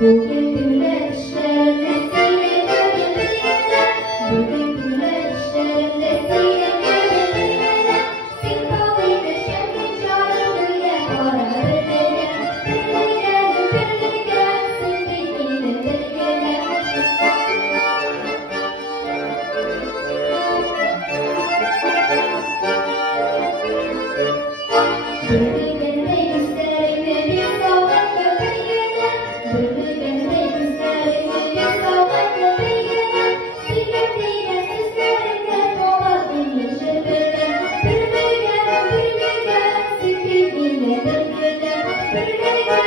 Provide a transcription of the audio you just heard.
Bugün güneşlerine seni görünüyor. Bugün güneşlerine seni görünüyor. Sinkalıyla şarkı şarkıya aradı beni. Pırlı gelsin bekine bekine. Pırlı gelmek isterim bir sokakta bekine. Pırlı gelmek isterim bir sokakta bekine. Sigarayla seslerine boğazım yaşadığım. Pırlı gelsin bekine bekine. Pırlı